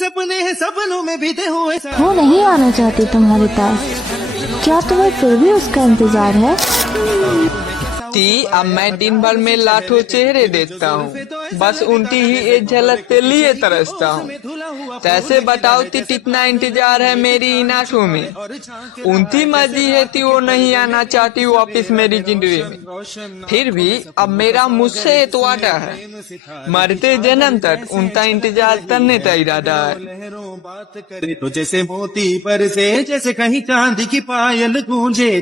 सपने हैं सपनों में बीते हुए वो नहीं आना चाहती तुम्हारे पास, क्या तुम्हें फिर भी उसका इंतजार है? अब मैं दिन भर में लाखों चेहरे देखता हूँ, बस उनकी ही एक झलक के लिए तरसता हूँ। कैसे बताओ कि कितना इंतजार है मेरी इन आंखों में। उनकी मर्जी है कि वो नहीं आना चाहती वापिस मेरी जिंदगी में, फिर भी अब मेरा मुझसे एक वादा है, मरते जन्म तक उनका इंतजार करने का इरादा है। तो जैसे मोती पर से, जैसे कहीं चांदी की पायल गूंजे।